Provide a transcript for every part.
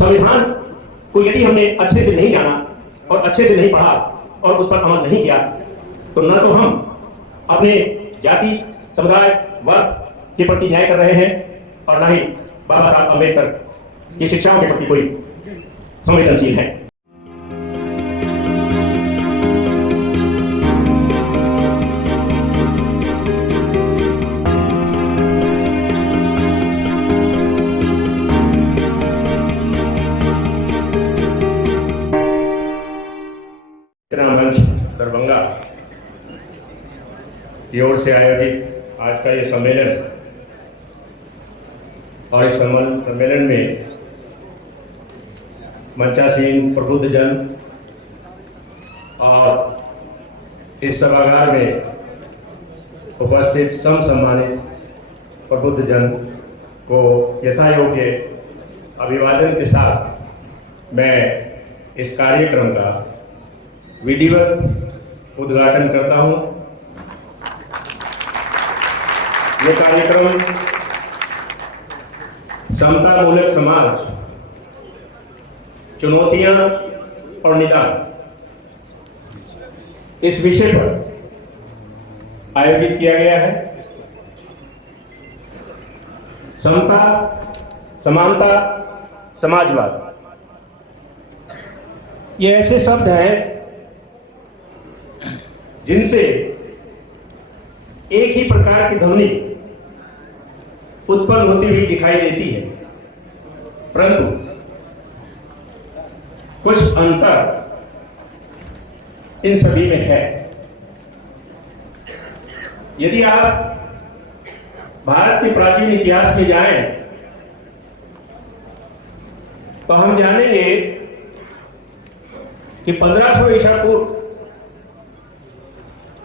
संविधान को यदि हमने अच्छे से नहीं जाना और अच्छे से नहीं पढ़ा और उस पर अमल नहीं किया तो न तो हम अपने जाति, समुदाय, वर्ग के प्रति न्याय कर रहे हैं और न ही बाबा साहब अम्बेडकर की शिक्षाओं के प्रति कोई संवेदनशील है। मंच दरभंगा की ओर से आयोजित आज का ये सम्मेलन और इस सम्मेलन में मंचासीन प्रबुद्धजन और इस सभागार में उपस्थित समसम्मानित प्रबुद्धजन को यथायोग्य अभिवादन के साथ मैं इस कार्यक्रम का विधिवत उद्घाटन करता हूं। यह कार्यक्रम समता मूलक समाज, चुनौतियां और निदान इस विषय पर आयोजित किया गया है। समता, समानता, समाजवाद ये ऐसे शब्द हैं जिनसे एक ही प्रकार की ध्वनि उत्पन्न होती हुई दिखाई देती है, परंतु कुछ अंतर इन सभी में है। यदि आप भारत के प्राचीन इतिहास में जाएं तो हम जानेंगे कि 1500 ईसा पूर्व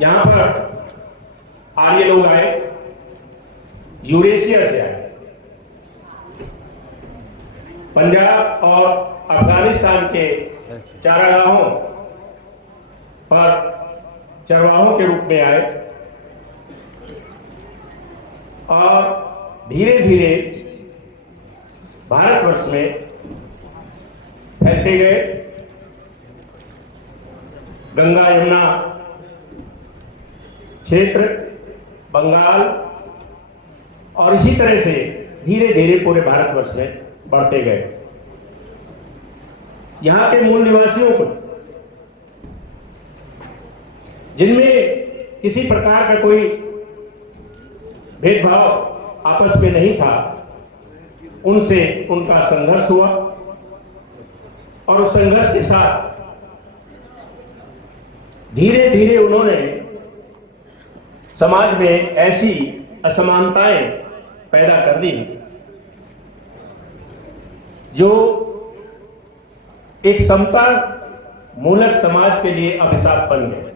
यहां पर आर्य लोग आए, यूरेशिया से आए। पंजाब और अफगानिस्तान के चारागाहों पर चरवाहों के रूप में आए और धीरे धीरे भारतवर्ष में फैलते गए। गंगा यमुना क्षेत्र, बंगाल और इसी तरह से धीरे धीरे पूरे भारतवर्ष में बढ़ते गए। यहां के मूल निवासियों को, जिनमें किसी प्रकार का कोई भेदभाव आपस में नहीं था, उनसे उनका संघर्ष हुआ और उस संघर्ष के साथ धीरे धीरे उन्होंने समाज में ऐसी असमानताएं पैदा कर दी जो एक समता मूलक समाज के लिए अभिशाप बन गए।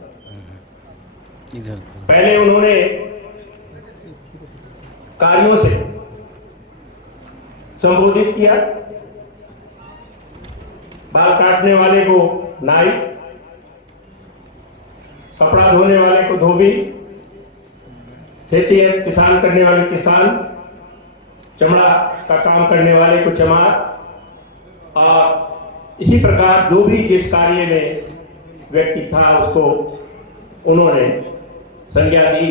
पहले उन्होंने कार्यों से संबोधित किया, बाल काटने वाले को नाई, कपड़ा धोने वाले को धोबी, खेती किसान करने वाले किसान, चमड़ा का काम करने वाले को चमार, और इसी प्रकार जो भी जिस कार्य में व्यक्ति था उसको उन्होंने संज्ञा दी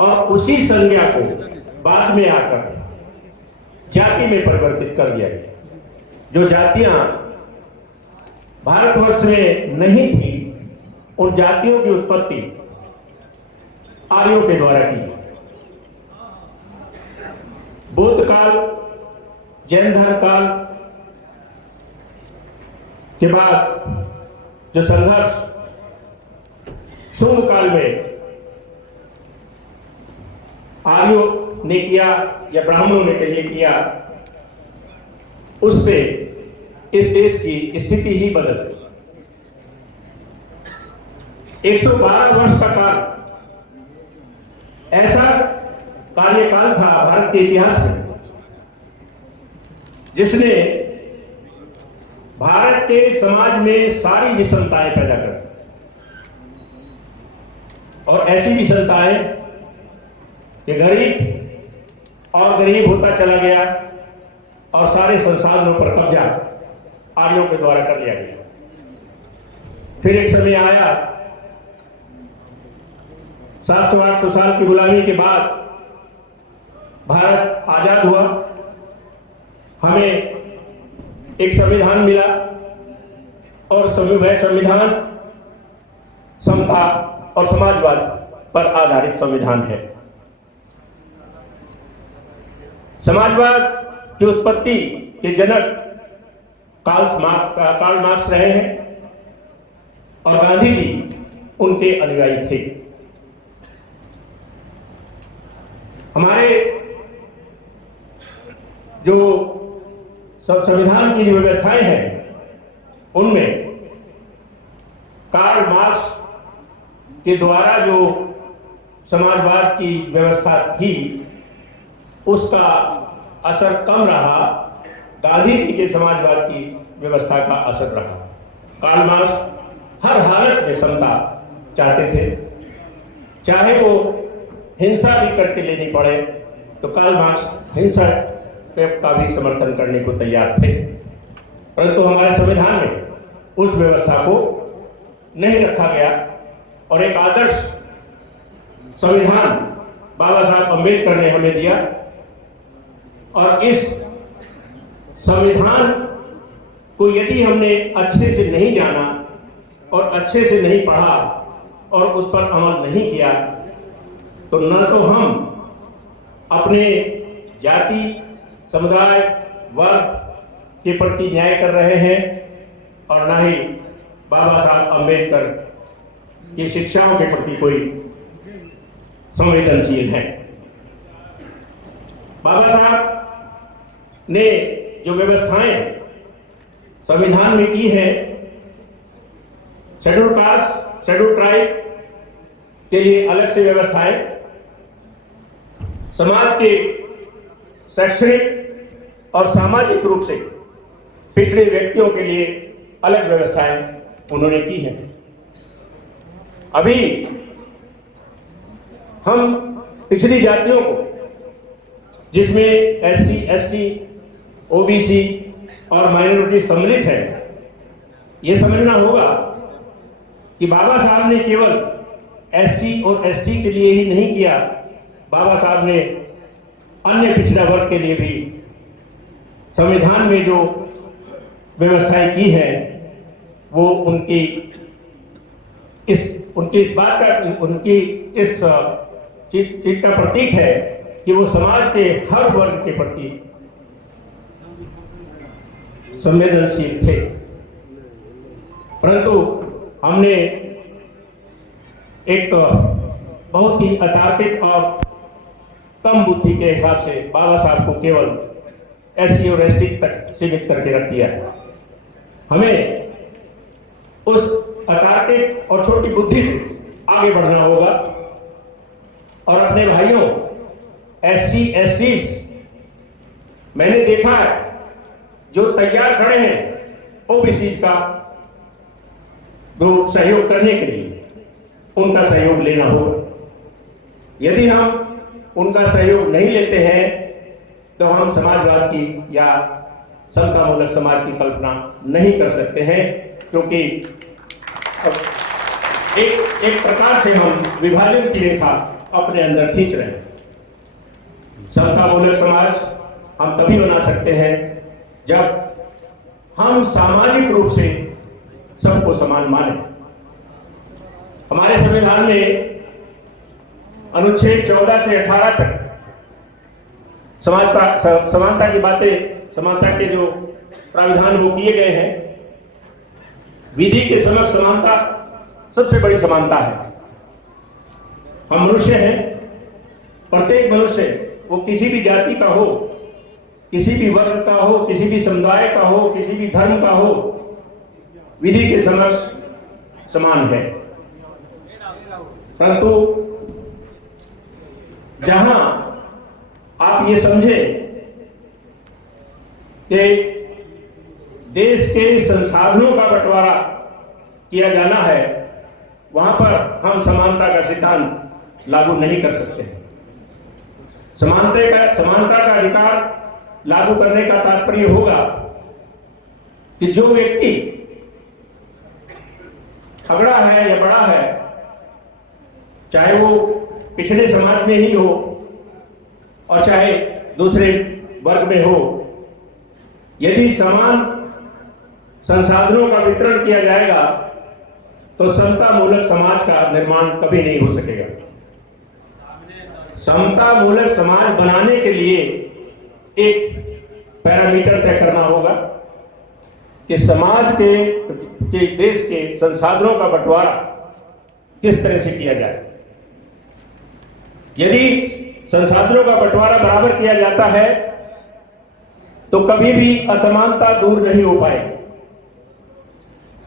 और उसी संज्ञा को बाद में आकर जाति में परिवर्तित कर दिया गया। जो जातियां भारतवर्ष में नहीं थी, उन जातियों की उत्पत्ति आर्यों के द्वारा की। बौद्ध काल, जैन धर्म काल के बाद जो संघर्ष शुंग काल में आर्यों ने किया या ब्राह्मणों ने कहिए किया, उससे इस देश की स्थिति ही बदल गई। 112 वर्ष का काल ऐसा कार्यकाल था भारत के इतिहास में जिसने भारत के समाज में सारी विषमताएं पैदा कर दी और ऐसी विषमताएं कि गरीब और गरीब होता चला गया, और सारे संसाधनों पर कब्जा आर्यों के द्वारा कर लिया गया। फिर एक समय आया 700-800 साल की गुलामी के बाद भारत आजाद हुआ, हमें एक संविधान मिला और वह संविधान समता और समाजवाद पर आधारित संविधान है। समाजवाद की उत्पत्ति के जनक कार्ल मार्क्स रहे हैं और गांधी जी उनके अनुयायी थे। हमारे जो सब संविधान की जो व्यवस्थाएं हैं उनमें कार्ल मार्क्स के द्वारा जो समाजवाद की व्यवस्था थी उसका असर कम रहा, गांधी जी के समाजवाद की व्यवस्था का असर रहा। कार्ल मार्क्स हर हालत में समता चाहते थे, चाहे वो हिंसा भी करके लेनी पड़े तो कार्ल मार्क्स हिंसा का भी समर्थन करने को तैयार थे। परंतु हमारे संविधान में उस व्यवस्था को नहीं रखा गया और एक आदर्श संविधान बाबा साहब अम्बेडकर ने हमें दिया और इस संविधान को यदि हमने अच्छे से नहीं जाना और अच्छे से नहीं पढ़ा और उस पर अमल नहीं किया तो न तो हम अपने जाति, समुदाय, वर्ग के प्रति न्याय कर रहे हैं और न ही बाबा साहब अम्बेडकर की शिक्षाओं के प्रति कोई संवेदनशील है। बाबा साहब ने जो व्यवस्थाएं संविधान में की है, शेड्यूल कास्ट, शेड्यूल ट्राइब के लिए अलग से व्यवस्थाएं, समाज के शैक्षणिक और सामाजिक रूप से पिछड़े व्यक्तियों के लिए अलग व्यवस्थाएं उन्होंने की है। अभी हम पिछड़ी जातियों को, जिसमें एससी, एसटी, ओबीसी और माइनॉरिटी सम्मिलित है, यह समझना होगा कि बाबा साहब ने केवल एससी और एसटी के लिए ही नहीं किया, बाबा साहब ने अन्य पिछड़ा वर्ग के लिए भी संविधान में जो व्यवस्थाएं की है वो उनकी इस चीज का प्रतीक है कि वो समाज के हर वर्ग के प्रति संवेदनशील थे। परंतु हमने एक बहुत ही अतार्किक और कम बुद्धि के हिसाब से बाबा साहब को केवल एससी और एसटी तक सीमित करके रख दिया है। हमें उस अतार्किक और छोटी बुद्धि से आगे बढ़ना होगा और अपने भाइयों एससी, एसटी, मैंने देखा है जो तैयार खड़े हैं ओबीसी का जो सहयोग करने के लिए, उनका सहयोग लेना होगा। यदि हम उनका सहयोग नहीं लेते हैं तो हम समाजवाद की या समतामूलक समाज की कल्पना नहीं कर सकते हैं, क्योंकि एक प्रकार से हम विभाजन की रेखा अपने अंदर खींच रहे हैं। समतामूलक समाज हम तभी बना सकते हैं जब हम सामाजिक रूप से सबको समान माने। हमारे संविधान में अनुच्छेद 14 से 18 तक समानता की बातें, समानता के जो प्राविधान वो किए गए हैं। विधि के समक्ष समानता सबसे बड़ी समानता है। हम मनुष्य हैं, प्रत्येक मनुष्य वो किसी भी जाति का हो, किसी भी वर्ग का हो, किसी भी समुदाय का हो, किसी भी धर्म का हो, विधि के समक्ष समान है। परंतु जहां आप ये समझे कि देश के संसाधनों का बंटवारा किया जाना है, वहां पर हम समानता का सिद्धांत लागू नहीं कर सकते। समानता का अधिकार लागू करने का तात्पर्य होगा कि जो व्यक्ति अगड़ा है या बड़ा है, चाहे वो पिछड़े समाज में ही हो और चाहे दूसरे वर्ग में हो, यदि समान संसाधनों का वितरण किया जाएगा तो समता मूलक समाज का निर्माण कभी नहीं हो सकेगा। समता मूलक समाज बनाने के लिए एक पैरामीटर तय करना होगा कि समाज के देश के संसाधनों का बंटवारा किस तरह से किया जाए। यदि संसाधनों का बंटवारा बराबर किया जाता है तो कभी भी असमानता दूर नहीं हो पाएगी।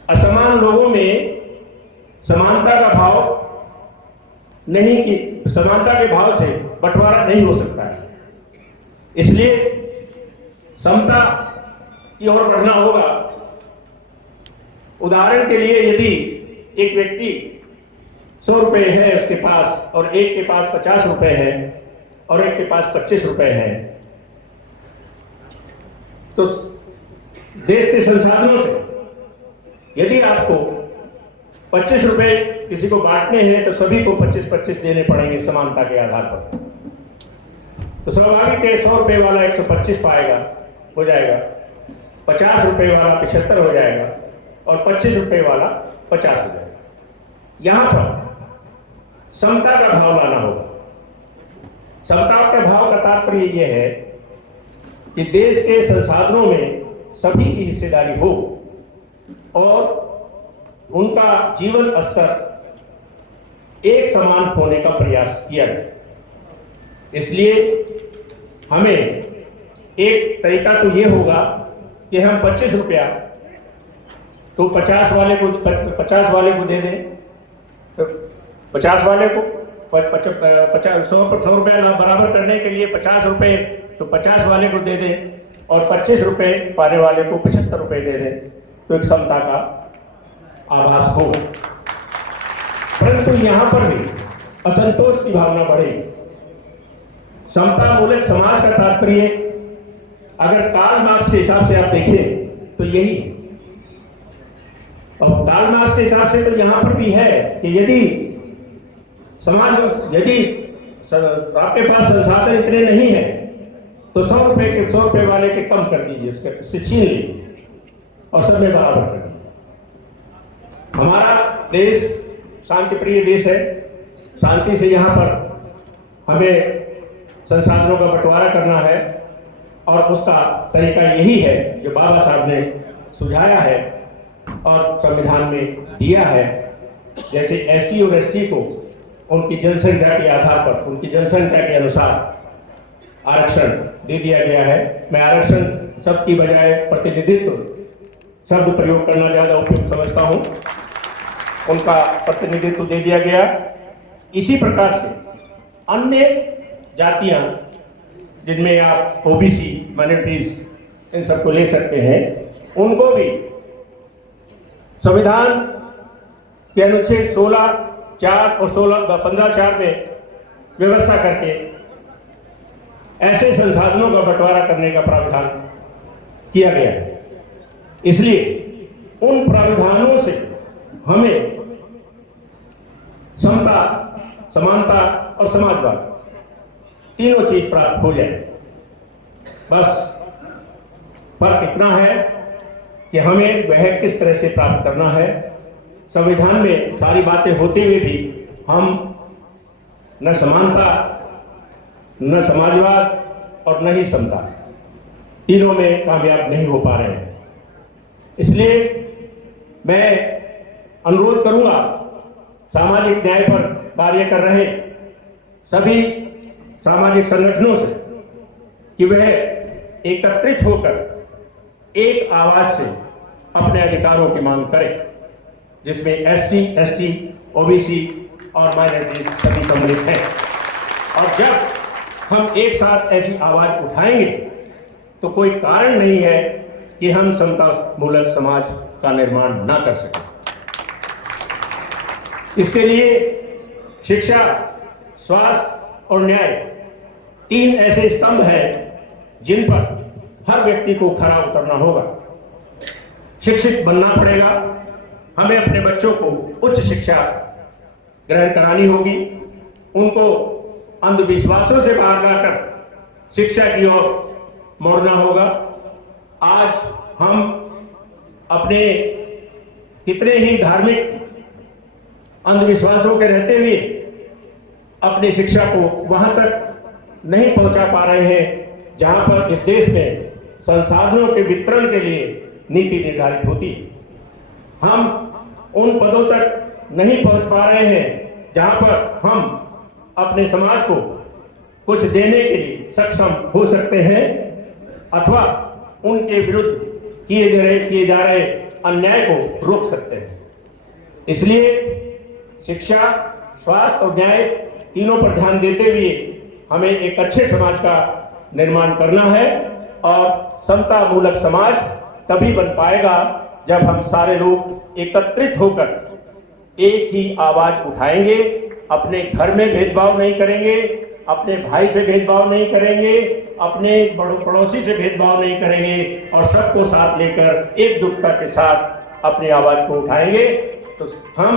असमान लोगों में समानता का भाव नहीं, कि समानता के भाव से बंटवारा नहीं हो सकता है। इसलिए समता की ओर बढ़ना होगा। उदाहरण के लिए यदि एक व्यक्ति 100 रुपए है उसके पास और एक के पास 50 रुपए है और एक के पास 25 रुपए है, तो देश के संसाधनों से यदि आपको 25 रुपए किसी को बांटने हैं तो सभी को 25-25 देने पड़ेंगे समानता के आधार पर। तो स्वाभाविक है 100 रुपए वाला 125 पाएगा, हो जाएगा, 50 रुपए वाला 75 हो जाएगा और 25 रुपए वाला 50 हो जाएगा। यहां पर समता का भाव लाना होगा। समता के भाव का तात्पर्य यह है कि देश के संसाधनों में सभी की हिस्सेदारी हो और उनका जीवन स्तर एक समान होने का प्रयास किया जाए। इसलिए हमें एक तरीका तो यह होगा कि हम 25 रुपया तो 50 वाले को 50 वाले को दे दें, तो 50 वाले को 100 रुपया बराबर करने के लिए 50 रुपए तो 50 वाले को दे दें और 25 रुपए पाने वाले को 75 रुपए दे दें, तो एक समता का आभास होगा। परंतु यहां पर भी असंतोष की भावना बढ़ेगी। समता मूलक समाज का तात्पर्य अगर कार्ल मार्क्स के हिसाब से आप देखें तो यही है। और कार्ल मार्क्स के हिसाब से तो यहां पर भी है कि यदि समाज, यदि आपके पास संसाधन इतने नहीं है तो 100 रुपए वाले के कम कर दीजिए, उससे छीन लीजिए और सब में बराबर कर दीजिए। हमारा देश शांति प्रिय देश है। शांति से यहाँ पर हमें संसाधनों का बंटवारा करना है और उसका तरीका यही है जो बाबा साहब ने सुझाया है और संविधान में दिया है। जैसे एससी और एसटी को उनकी जनसंख्या के आधार पर, उनकी जनसंख्या के अनुसार आरक्षण दे दिया गया है। मैं आरक्षण शब्द की बजाय प्रतिनिधित्व शब्द प्रयोग करना ज्यादा उपयुक्त समझता हूं। उनका प्रतिनिधित्व दे दिया गया। इसी प्रकार से अन्य जातियां जिनमें आप ओबीसी, माइनॉरिटीज इन सबको ले सकते हैं, उनको भी संविधान के अनुच्छेद 16(4) और 15(4) में व्यवस्था करके ऐसे संसाधनों का बंटवारा करने का प्रावधान किया गया है। इसलिए उन प्रावधानों से हमें समता, समानता और समाजवाद तीनों चीज प्राप्त हो जाए। बस फर्क इतना है कि हमें वह किस तरह से प्राप्त करना है। संविधान में सारी बातें होते हुए भी हम न समानता, न समाजवाद और न ही समता, तीनों में कामयाब नहीं हो पा रहे हैं। इसलिए मैं अनुरोध करूंगा सामाजिक न्याय पर कार्य कर रहे सभी सामाजिक संगठनों से कि वह एकत्रित होकर एक आवाज से अपने अधिकारों की मांग करें, जिसमें एससी, एसटी, ओबीसी और माइनॉरिटीज सभी सम्मिलित हैं। और जब हम एक साथ ऐसी आवाज उठाएंगे तो कोई कारण नहीं है कि हम समता मूलक समाज का निर्माण ना कर सकें। इसके लिए शिक्षा, स्वास्थ्य और न्याय तीन ऐसे स्तंभ हैं जिन पर हर व्यक्ति को खरा उतरना होगा, शिक्षित बनना पड़ेगा। हमें अपने बच्चों को उच्च शिक्षा ग्रहण करानी होगी, उनको अंधविश्वासों से बाहर लाकर शिक्षा की ओर मोड़ना होगा। आज हम अपने कितने ही धार्मिक अंधविश्वासों के रहते हुए अपनी शिक्षा को वहां तक नहीं पहुंचा पा रहे हैं जहां पर इस देश में संसाधनों के वितरण के लिए नीति निर्धारित होती है। हम उन पदों तक नहीं पहुंच पा रहे हैं जहां पर हम अपने समाज को कुछ देने के लिए सक्षम हो सकते हैं अथवा उनके विरुद्ध किए जा रहे अन्याय को रोक सकते हैं। इसलिए शिक्षा, स्वास्थ्य और न्याय तीनों पर ध्यान देते हुए हमें एक अच्छे समाज का निर्माण करना है और समता मूलक समाज तभी बन पाएगा जब हम सारे लोग एकत्रित होकर एक ही आवाज उठाएंगे, अपने घर में भेदभाव नहीं करेंगे, अपने भाई से भेदभाव नहीं करेंगे, अपने पड़ोसी से भेदभाव नहीं करेंगे और सबको साथ लेकर एकजुटता के साथ अपनी आवाज को उठाएंगे तो हम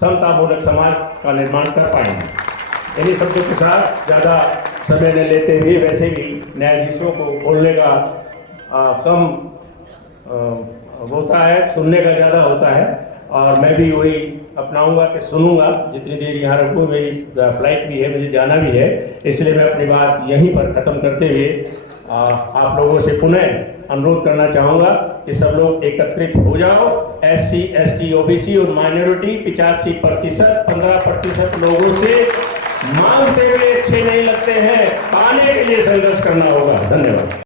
समता मूलक समाज का निर्माण कर पाएंगे। इन्हीं शब्दों के साथ ज्यादा समय न लेते हुए, वैसे भी न्यायाधीशों को बोलने का कम होता है, सुनने का ज्यादा होता है और मैं भी वही अपनाऊंगा कि सुनूंगा जितनी देर यहाँ रुकूं। मेरी फ्लाइट भी है, मुझे जाना भी है, इसलिए मैं अपनी बात यहीं पर खत्म करते हुए आप लोगों से पुनः अनुरोध करना चाहूंगा कि सब लोग एकत्रित हो जाओ। SC, ST, OBC और माइनॉरिटी 85%, 15% लोगों से मांगते हुए अच्छे नहीं लगते हैं, पाने के लिए संघर्ष करना होगा। धन्यवाद।